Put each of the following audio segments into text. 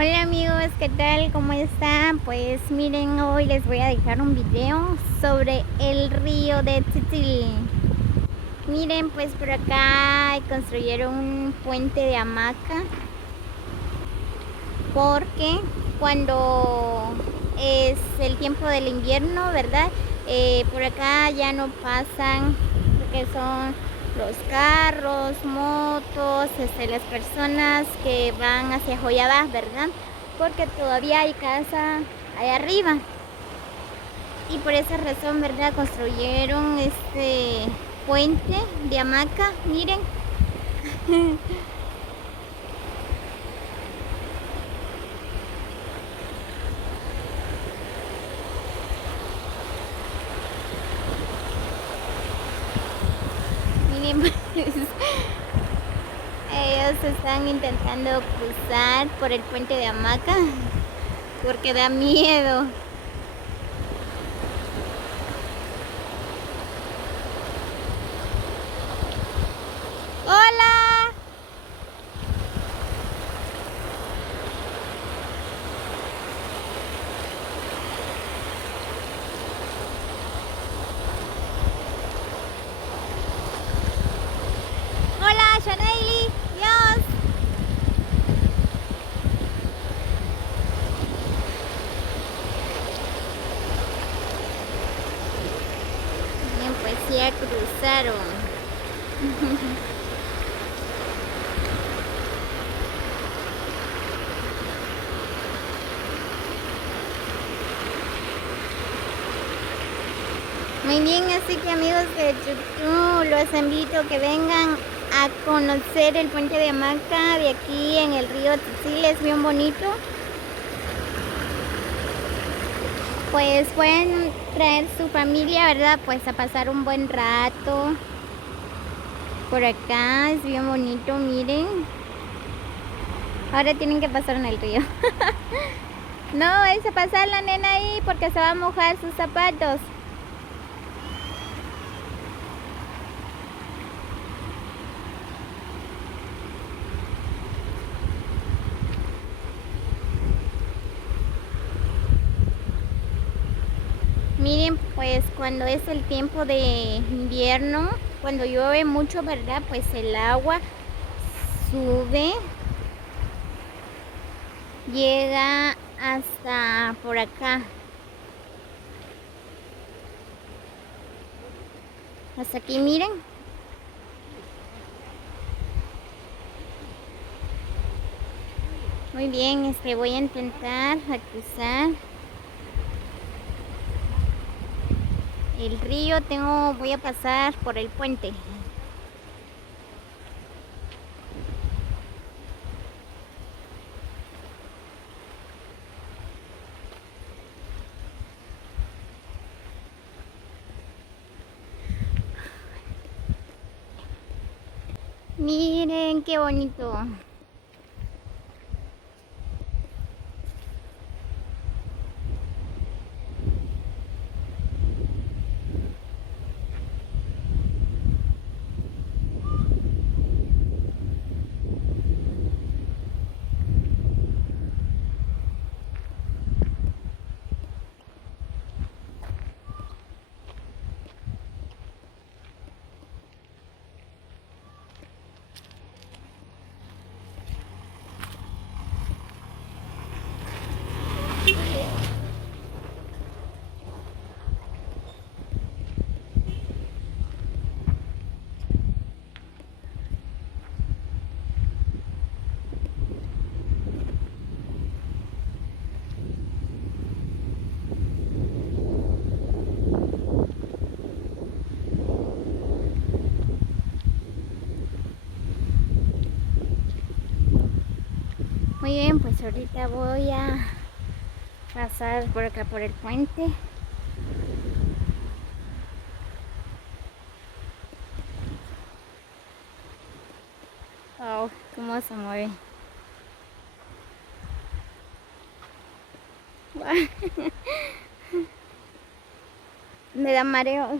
Hola amigos, ¿qué tal? ¿Cómo están? Pues miren, hoy les voy a dejar un video sobre el río de Tzitzil. Miren, pues por acá construyeron un puente de hamaca porque cuando es el tiempo del invierno, ¿verdad? Por acá ya no pasan lo que son los carros, motos, las personas que van hacia Joyabá, ¿verdad? Porque todavía hay casa allá arriba. Y por esa razón, ¿verdad? Construyeron este puente de hamaca, miren. Miren, pues, ellos están intentando cruzar por el puente de hamaca porque da miedo. ¡Hola! ¡Hola, Shaneili! ¡Dios! Bien, pues ya cruzaron. Muy bien, así que amigos de YouTube, los invito a que vengan a conocer el puente de hamaca de aquí en el río Tzitzil, es bien bonito. Pues pueden traer su familia, ¿verdad? Pues a pasar un buen rato. Por acá es bien bonito, miren. Ahora tienen que pasar en el río. No, es a pasar la nena ahí porque se va a mojar sus zapatos. Miren, pues cuando es el tiempo de invierno, cuando llueve mucho, ¿verdad? Pues el agua sube, llega hasta por acá. Hasta aquí, miren. Muy bien, voy a intentar cruzar el río. Voy a pasar por el puente. Miren qué bonito. Muy bien, pues ahorita voy a pasar por acá por el puente. Oh, cómo se mueve. Me da mareo.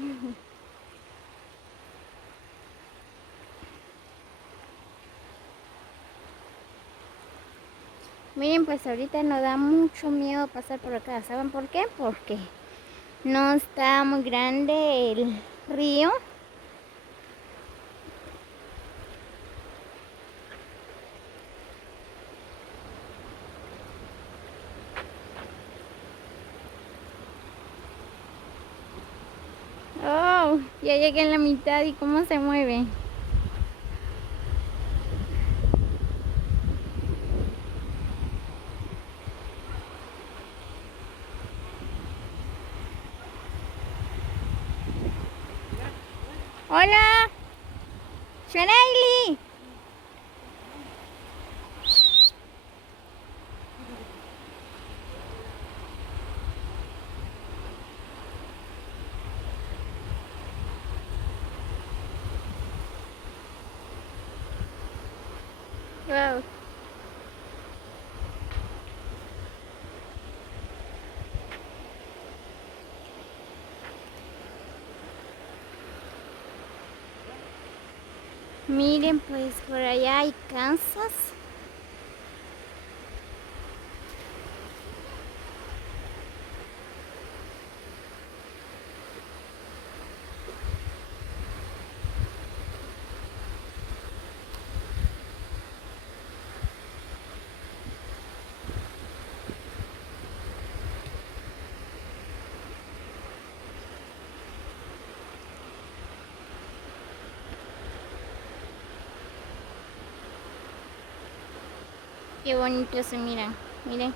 Miren, pues ahorita nos da mucho miedo pasar por acá. ¿Saben por qué? Porque no está muy grande el río. Oh, ya llegué en la mitad y cómo se mueve. Hola, Shanaili. Wow. Miren, pues por allá hay casas. Qué bonito se miran. Miren.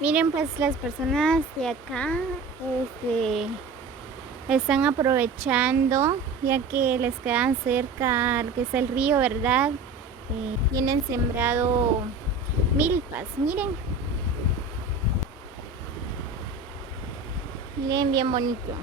Miren, pues las personas de acá están aprovechando, ya que les quedan cerca lo que es el río, ¿verdad? Tienen sembrado milpas, miren. Miren, bien bonito.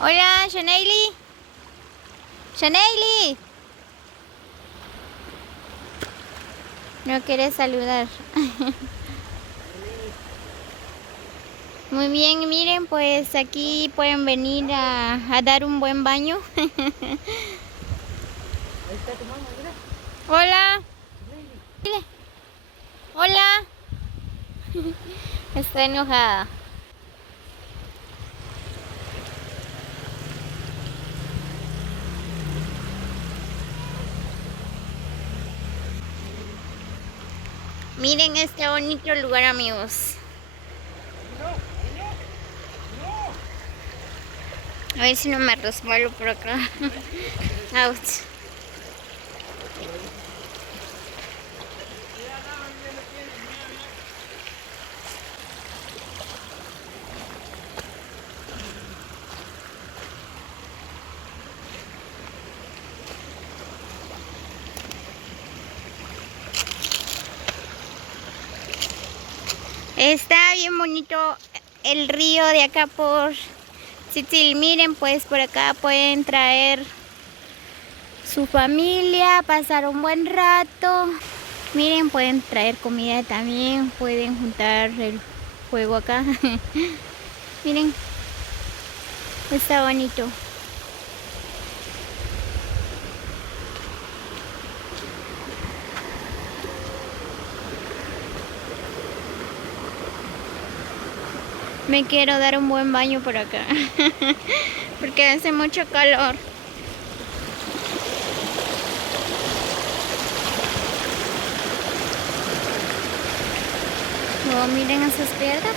Hola, Shanaili. Shanaili. No quiere saludar. Muy bien, miren, pues aquí pueden venir a dar un buen baño. Ahí está tu mamá, mira. Hola. Dile. Hola. Está enojada. Miren este bonito lugar, amigos. A ver si no me resbalo por acá. Ouch. Está bien bonito el río de acá por Tzitzil. Miren, pues por acá pueden traer su familia, pasar un buen rato. Miren, pueden traer comida también, pueden juntar el fuego acá. Miren, está bonito. Me quiero dar un buen baño por acá, porque hace mucho calor. Oh, miren esas piedras.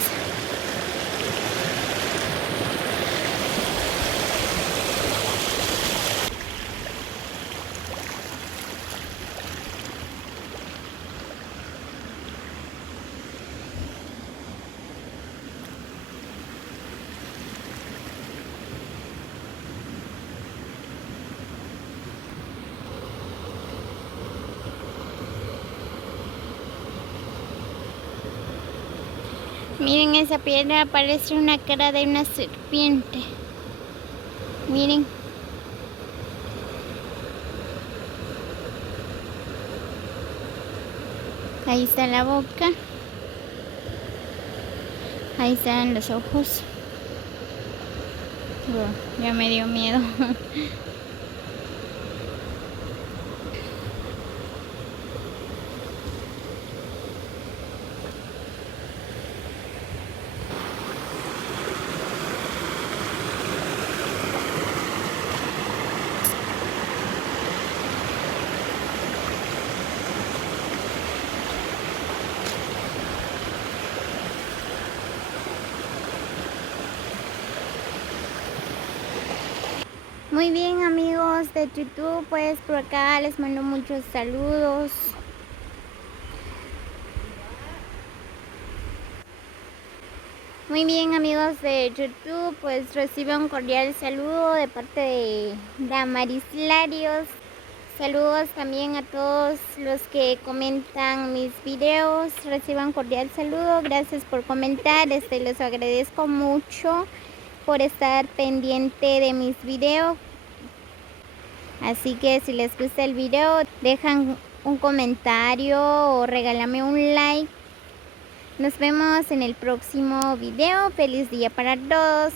Miren, esa piedra parece una cara de una serpiente. Miren. Ahí está la boca. Ahí están los ojos. Oh, ya me dio miedo. Muy bien, amigos de YouTube, pues por acá les mando muchos saludos. Muy bien, amigos de YouTube, pues recibo un cordial saludo de parte de Damaris Larios. Saludos también a todos los que comentan mis videos. Reciban un cordial saludo. Gracias por comentar. Les agradezco mucho por estar pendiente de mis videos. Así que si les gusta el video, dejan un comentario o regálame un like. Nos vemos en el próximo video. Feliz día para todos.